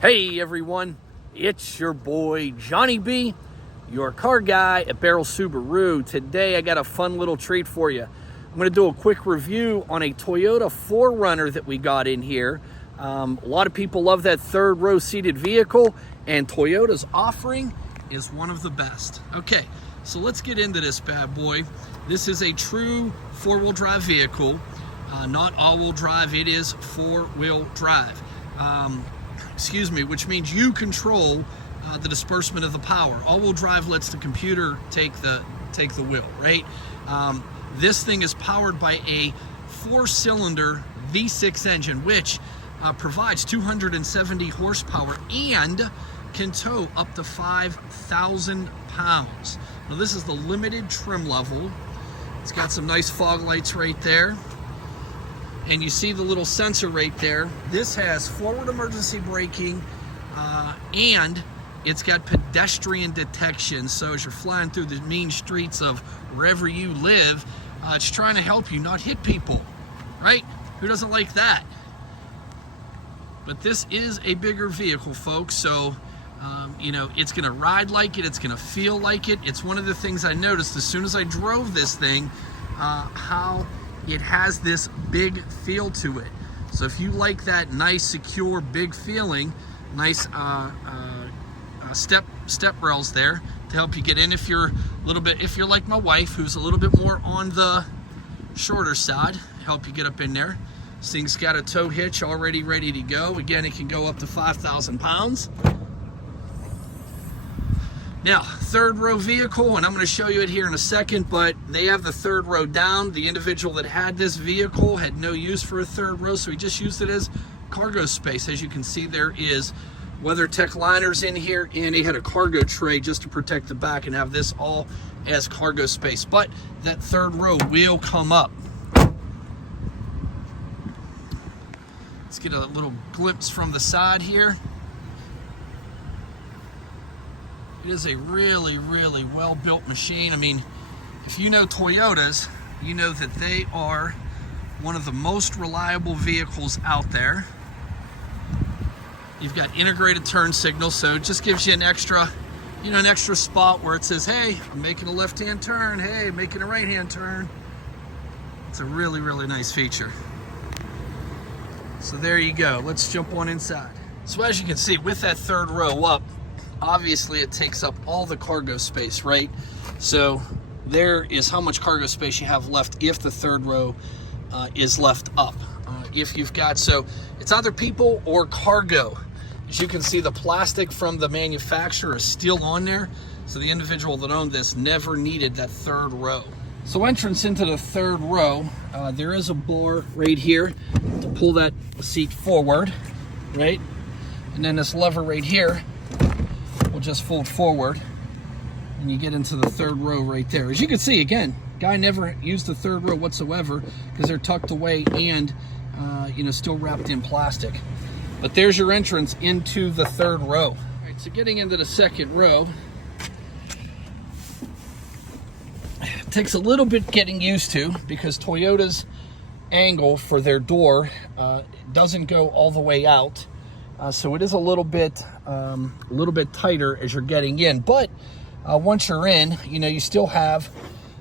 Hey everyone, it's your boy Johnny B, your car guy at Barrel Subaru. Today I got a fun little treat for you. I'm going to do a quick review on a Toyota 4Runner that we got in here. A lot of people love that third row seated vehicle, and Toyota's offering is one of the best. Okay, so let's get into this bad boy. This is a true four-wheel drive vehicle, not all-wheel drive. It is four-wheel drive. Which means you control the disbursement of the power. All-wheel drive lets the computer take the wheel, right? This thing is powered by a 4-cylinder V6 engine, which provides 270 horsepower and can tow up to 5,000 pounds. Now this is the limited trim level. It's got some nice fog lights right there. And you see the little sensor right there. This has forward emergency braking and it's got pedestrian detection. So as you're flying through the mean streets of wherever you live, it's trying to help you not hit people, right? Who doesn't like that? But this is a bigger vehicle, folks. So, it's gonna ride like it. It's gonna feel like it. It's one of the things I noticed as soon as I drove this thing, how it has this big feel to it. So if you like that nice, secure, big feeling, nice step rails there to help you get in. If you're like my wife, who's a little bit more on the shorter side, help you get up in there. This thing's got a tow hitch already ready to go. Again, it can go up to 5,000 pounds. Now, third row vehicle, and I'm going to show you it here in a second, but they have the third row down. The individual that had this vehicle had no use for a third row, so he just used it as cargo space. As you can see, there is WeatherTech liners in here, and he had a cargo tray just to protect the back and have this all as cargo space. But that third row will come up. Let's get a little glimpse from the side here. It is a really, really well-built machine. I mean, if you know Toyotas, you know that they are one of the most reliable vehicles out there. You've got integrated turn signals, so it just gives you an extra spot where it says, hey, I'm making a left-hand turn. Hey, making a right-hand turn. It's a really, really nice feature. So there you go. Let's jump on inside. So as you can see, with that third row up, obviously it takes up all the cargo space, right? So there is how much cargo space you have left if the third row is left up. So it's either people or cargo. As you can see, the plastic from the manufacturer is still on there. So the individual that owned this never needed that third row. So entrance into the third row, there is a bar right here to pull that seat forward, right? And then this lever right here will just fold forward and you get into the third row right there. As you can see, again, guy never used the third row whatsoever because they're tucked away and still wrapped in plastic. But there's your entrance into the third row. All right, so getting into the second row, it takes a little bit getting used to because Toyota's angle for their door doesn't go all the way out. So it is a little bit tighter as you're getting in. But once you're in, you still have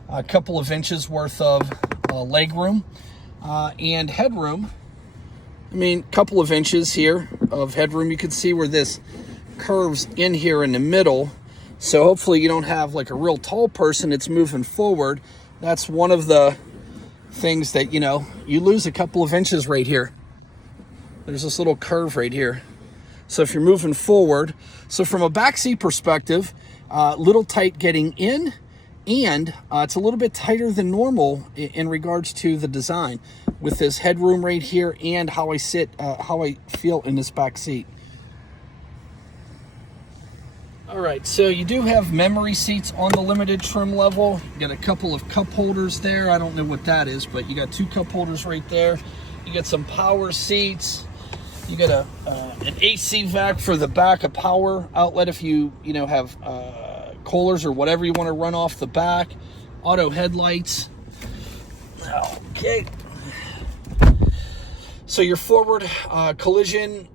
a couple of inches worth of leg room and headroom. I mean, a couple of inches here of headroom. You can see where this curves in here in the middle. So hopefully you don't have like a real tall person that's moving forward. That's one of the things that, you lose a couple of inches right here. There's this little curve right here. So if you're moving forward, so from a backseat perspective, little tight getting in, and it's a little bit tighter than normal in regards to the design with this headroom right here and how I feel in this back seat. All right, so you do have memory seats on the limited trim level. You got a couple of cup holders there. I don't know what that is, but you got 2 cup holders right there. You got some power seats. You got an AC vac for the back, a power outlet if you have Kohlers or whatever you want to run off the back. Auto headlights. Okay. So your forward collision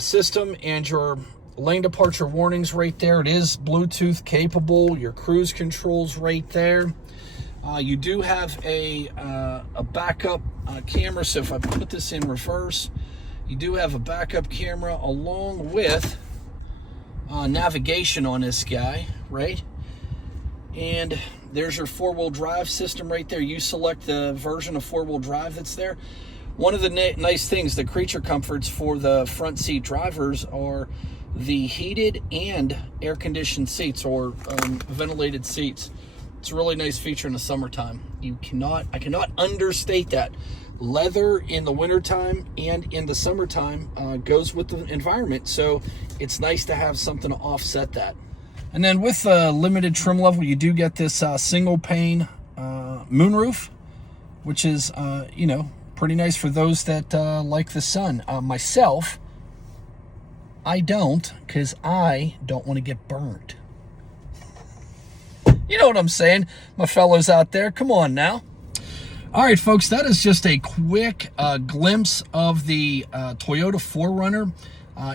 system and your lane departure warnings right there. It is Bluetooth capable. Your cruise controls right there. You do have a backup camera. So if I put this in reverse, you do have a backup camera along with navigation on this guy, right? And there's your four-wheel drive system right there. You select the version of four-wheel drive that's there. One of the nice things, the creature comforts for the front seat drivers are the heated and air-conditioned seats, or ventilated seats. It's a really nice feature in the summertime. I cannot understate that. Leather in the wintertime and in the summertime goes with the environment, so it's nice to have something to offset that. And then with the limited trim level, you do get this single pane moonroof, which is, you know, pretty nice for those that like the sun. Myself, I don't, because I don't want to get burnt. You know what I'm saying, my fellows out there. Come on now. All right, folks, that is just a quick glimpse of the Toyota 4Runner.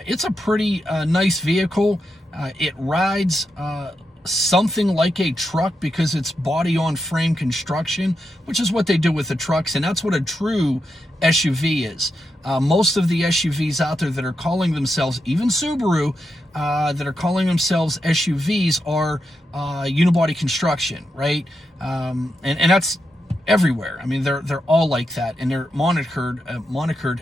It's a pretty nice vehicle. It rides something like a truck because it's body-on-frame construction, which is what they do with the trucks, and that's what a true SUV is. Most of the SUVs out there that are calling themselves, even Subaru, that are calling themselves SUVs are unibody construction, right? And that's everywhere. I mean, they're all like that, and they're monikered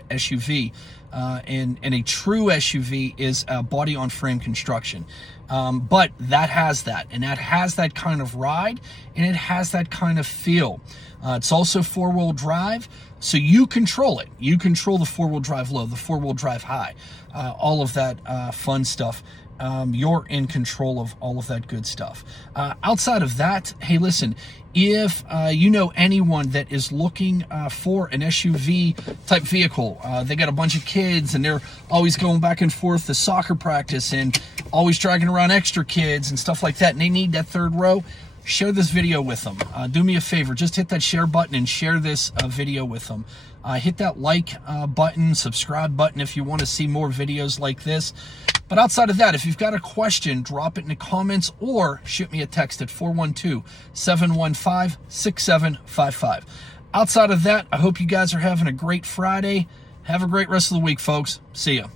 SUV. And a true SUV is a body-on-frame construction. But that has that, and that has that kind of ride, and it has that kind of feel. It's also four-wheel drive, so you control it. You control the four-wheel drive low, the four-wheel drive high, all of that fun stuff. You're in control of all of that good stuff. Outside of that, hey, listen, if you know anyone that is looking for an SUV type vehicle, they got a bunch of kids and they're always going back and forth to soccer practice and always dragging around extra kids and stuff like that, and they need that third row, share this video with them. Do me a favor, just hit that share button and share this video with them. Hit that like button, subscribe button if you want to see more videos like this. But outside of that, if you've got a question, drop it in the comments or shoot me a text at 412-715-6755. Outside of that, I hope you guys are having a great Friday. Have a great rest of the week, folks. See ya.